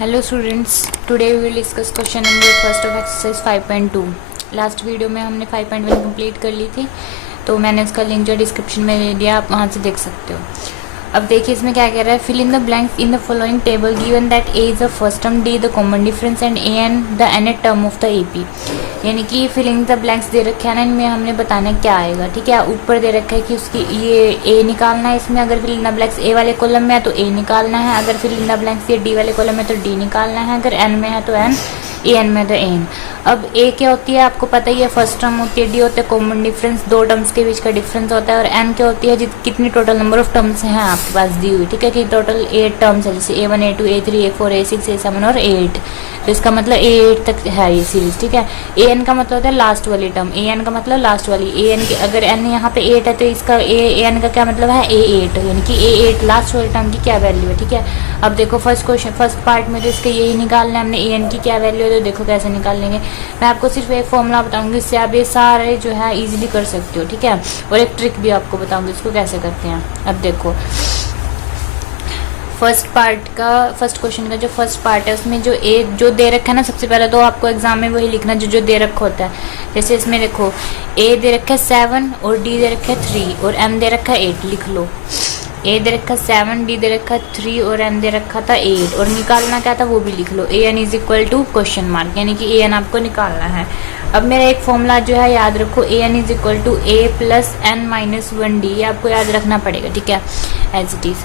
Hello students, today we will discuss question number first of exercise 5.2। Last video में हमने 5.1 complete कर ली थी, तो मैंने उसका लिंक जो डिस्क्रिप्शन में दे दिया, आप वहाँ से देख सकते हो। अब देखिए इसमें क्या कह रहा है, fill in the blanks in the following table given that a is the first term, d the common difference and a n the nth term of the AP. यानी कि फिल इन द ब्लैंक्स दे रखे हैं ना, इनमें हमने बताना क्या आएगा। ठीक है, ऊपर दे रखा है कि उसकी ये ए निकालना है। इसमें अगर fill in the blanks a वाले कॉलम में है तो ए निकालना है, अगर फिल इन द ब्लैंक्स ये डी वाले कॉलम में तो डी निकालना है, अगर एन में है तो एन, ए एन में तो एन। अब ए क्या होती है आपको पता ही है, फर्स्ट टर्म होती है। डी होता है कॉमन डिफरेंस, दो टर्म्स के बीच का डिफरेंस होता है। और एन क्या होती है, कितनी टोटल नंबर ऑफ टर्म्स हैं आपके पास दी हुई। ठीक है, कि टोटल 8 टर्म्स है, जैसे A1 A2 A3 A4 A6 A7 और A8। तो इसका मतलब A8 तक है ये सीरीज। ठीक है, एन का मतलब होता है लास्ट वाली टर्म, एन का मतलब लास्ट वाली। एन की अगर एन यहाँ पे 8 है तो इसका एन का क्या मतलब है, A8, यानी कि A8 लास्ट वाली टर्म की क्या वैल्यू है। ठीक है, अब देखो फर्स्ट पार्ट में तो इसके यही निकालना है हमने, एन की क्या वैल्यू है। तो देखो कैसे निकाल लेंगे, मैं आपको सिर्फ एक फॉर्मूला बताऊंगी, इससे आप ये सारे जो है इजीली कर सकते हो। ठीक है, और एक ट्रिक भी आपको बताऊंगी इसको कैसे करते हैं। अब देखो फर्स्ट क्वेश्चन का जो फर्स्ट पार्ट है उसमें जो ए जो दे रखा है ना, सबसे पहले तो आपको एग्जाम में वही लिखना जो दे रखा होता है। जैसे इसमें देखो ए दे रखा है 7 और डी दे रखा है 3 और एम दे रखा है 8। लिख लो, ए दे रखा 7, डी दे रखा 3 और एन दे रखा था 8, और निकालना क्या था वो भी लिख लो, a n is equal to question mark, यानी कि ए एन आपको निकालना है। अब मेरा एक फॉर्मूला जो है याद रखो, a n is equal to a plus n minus 1 d, आपको याद रखना पड़ेगा। ठीक है, एज इट इज।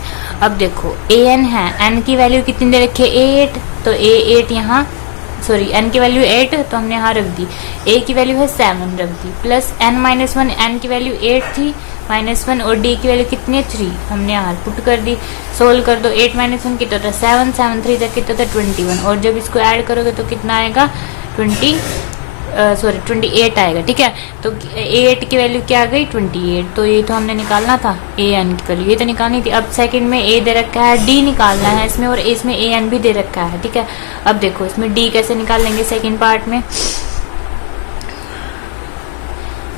अब देखो ए एन है, एन की वैल्यू कितनी दे रखी है 8, तो ए 8 यहाँ, सॉरी एन की वैल्यू 8 तो हमने यहाँ रख दी, ए की वैल्यू है 7 रख दी, प्लस एन माइनस 1, एन की वैल्यू 8 थी माइनस 1, और डी की वैल्यू कितनी है 3, हमने यहाँ पुट कर दी। सोल्व कर दो, 8 माइनस 1 कितना था 7, 7 3 तक कितना था 21, और जब इसको ऐड करोगे तो कितना आएगा 28 आएगा। ठीक है, तो A8 की वैल्यू क्या आ गई 28, तो ये तो हमने निकालना था ए एन की वैल्यू, ये तो निकालनी थी। अब सेकंड में ए दे रखा है, डी निकालना है इसमें, और इसमें ए एन भी दे रखा है। ठीक है, अब देखो इसमें डी कैसे निकाल लेंगे सेकंड पार्ट में,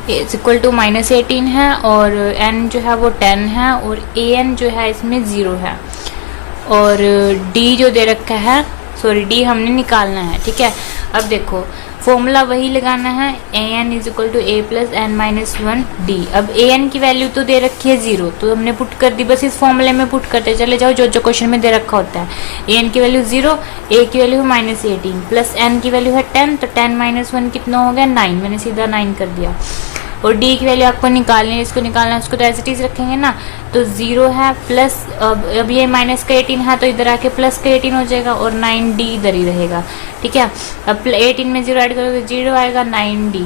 इज इक्वल टू -18 है और एन जो है वो 10 है और ए एन जो है इसमें 0 है, और डी जो दे रखा है, सॉरी डी हमने निकालना है। ठीक है, अब देखो फॉर्मूला वही लगाना है, a n is equal to a plus n minus 1 d. अब ए एन की वैल्यू तो दे रखी है 0, तो हमने पुट कर दी, बस इस फॉर्मूले में पुट करते चले जाओ जो जो क्वेश्चन में दे रखा होता है। ए एन की वैल्यू 0, ए की वैल्यू है -18, प्लस एन की वैल्यू है 10, तो 10 माइनस 1 कितना हो गया 9, मैंने सीधा 9 कर दिया। और डी की वैल्यू आपको निकालनी है, इसको निकालना है, उसको तो एज इट इज रखेंगे ना, तो 0 है प्लस, अब ये माइनस का 18 है तो इधर आके प्लस का 18 हो जाएगा, और 9 डी इधर ही रहेगा। ठीक है, अब 18 में 0 ऐड करोगे 0 आएगा 9 डी।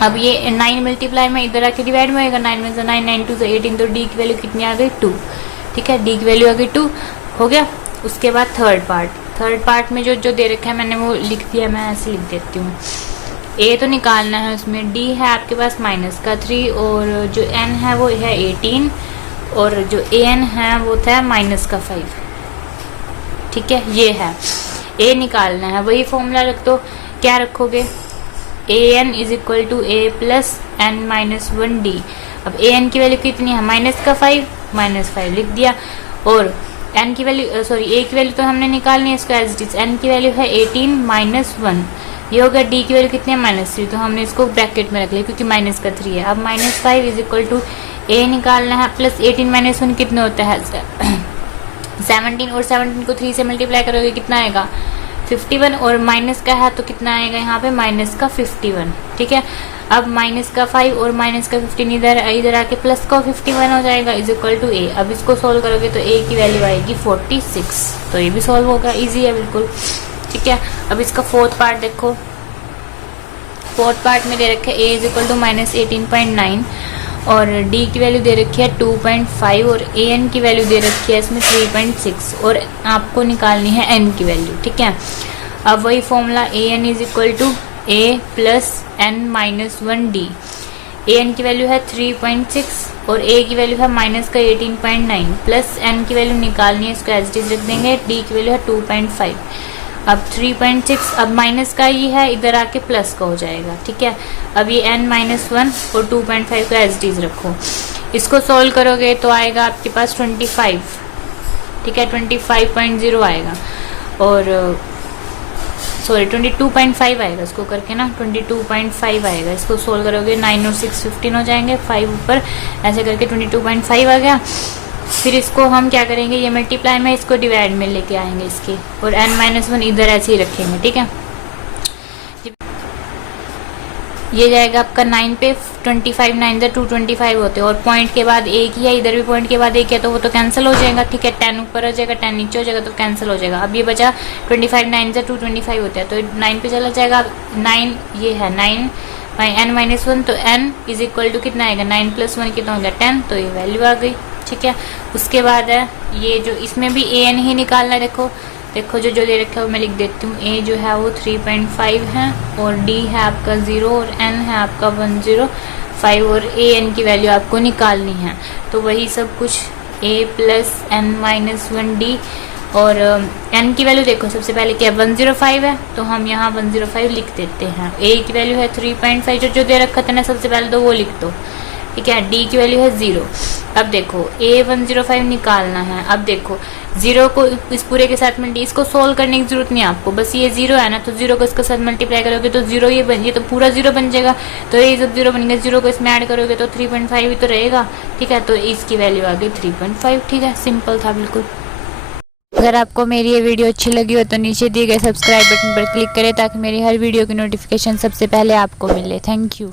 अब ये 9 मल्टीप्लाई में इधर आके डिवाइड में होगा, 9 में से 9, 9 2 से 18, तो डी की वैल्यू कितनी आ गई 2। ठीक है, डी की वैल्यू आ गई 2, हो गया। उसके बाद थर्ड पार्ट में जो जो दे रखा है मैंने वो लिख दिया, मैं ऐसे लिख देती हूँ। ए तो निकालना है उसमें, डी है आपके पास -3, और जो एन है वो है 18, और जो ए एन है वो था -5। ठीक है, ये है ए निकालना है, वही फॉर्मूला रख दो। क्या रखोगे, a n is equal to a plus n minus 1 d. अब ए एन की वैल्यू कितनी है -5 लिख दिया, और एन की वैल्यू, सॉरी ए की वैल्यू तो हमने निकालनी है, इसको एज इट इज। एन की वैल्यू है 18 माइनस 1, ये होगा। डी की वैल्यू कितनी है -3, तो हमने इसको ब्रैकेट में रख लिया क्योंकि -3 है। अब -5 इज इक्वल टू ए निकालना है, प्लस 18 माइनस 1 कितना होता है 17, और 17 को 3 से मल्टीप्लाई करोगे कितना आएगा 51, और माइनस का है तो कितना आएगा यहाँ पे -51। ठीक है, अब -5 और -15 इधर आके प्लस का 51 हो जाएगा, इज इक्वल टू ए। अब इसको सोल्व करोगे तो ए की वैल्यू आएगी 46, तो ये भी सोल्व होगा, इजी है बिल्कुल। ठीक है, अब इसका फोर्थ पार्ट देखो, फोर्थ पार्ट में दे रखा है ए इज इक्वल टू -18.9, और डी की वैल्यू दे रखी है 2.5, और ए एन की वैल्यू दे रखी है इसमें 3.6, और आपको निकालनी है एन की वैल्यू। ठीक है, अब वही formula, a n is equal to a plus n minus 1 d. A n की वैल्यू है 3.6 और ए की वैल्यू है -18.9, प्लस एन की वैल्यू निकालनी है, इसको एज इट इज रख देंगे। डी की वैल्यू है 2.5, अब 3.6, अब माइनस का ही है, इधर आके प्लस का हो जाएगा। ठीक है, अब ये n-1 और 2.5 का एज इट इज रखो, इसको सोल्व करोगे तो आएगा आपके पास 25। ठीक है, 25.0 आएगा। और सॉरी 22.5 आएगा इसको करके ना, 22.5 आएगा। इसको सोल्व करोगे 9 और 6 15 हो जाएंगे, 5 ऊपर, ऐसे करके 22.5 आ गया। फिर इसको हम क्या करेंगे, ये मल्टीप्लाई में इसको डिवाइड में लेके आएंगे इसके, और n-1 इधर ऐसे ही रखेंगे, ठीक है। ये जाएगा आपका 9 पे, 25 9 से 225 होते हैं, और पॉइंट के बाद एक ही है, इधर भी पॉइंट के बाद एक है, तो वो तो कैंसिल हो जाएगा, ठीक है। 10 ऊपर हो जाएगा, 10 नीचे हो जाएगा, तो कैंसिल हो जाएगा। अब ये बचा 25 9 से 225 होते हैं, तो 9 पे चला जाएगा। 9 ये है 9 n-1, तो n इज इक्वल टू कितना आएगा, 9 + 1 कितना हो गया 10, तो ये वैल्यू आ गई, ठीक है। उसके बाद है ये जो इसमें भी an ही निकालना है। देखो जो दे रखा है वो मैं लिख देती हूँ। a जो है वो 3.5 है, और d है आपका 0, और n है आपका 105, और an की वैल्यू आपको निकालनी है। तो वही सब कुछ a + n-1d, और n की वैल्यू देखो सबसे पहले क्या 105 है, तो हम यहाँ 105 लिख देते हैं। a की वैल्यू है 3.5, जो दे रखा था ना सबसे पहले, तो वो लिख दो, ठीक है। d की वैल्यू है 0। अब देखो a 105 निकालना है। अब देखो 0 को इस पूरे के साथ मल्टी, इसको सोल्व करने की जरूरत नहीं है आपको, बस ये 0 है ना, तो 0 को इसके साथ मल्टीप्लाई करोगे तो 0 ये तो पूरा 0 बन जाएगा। तो ये जब 0 बन गया, 0 को इसमें ऐड करोगे तो 3.5 ही तो रहेगा, ठीक है। तो इसकी वैल्यू आ गई 3.5, ठीक है। सिंपल था बिल्कुल। अगर आपको मेरी ये वीडियो अच्छी लगी हो तो नीचे दिए गए सब्सक्राइब बटन पर क्लिक करें, ताकि मेरी हर वीडियो की नोटिफिकेशन सबसे पहले आपको मिले। Thank you.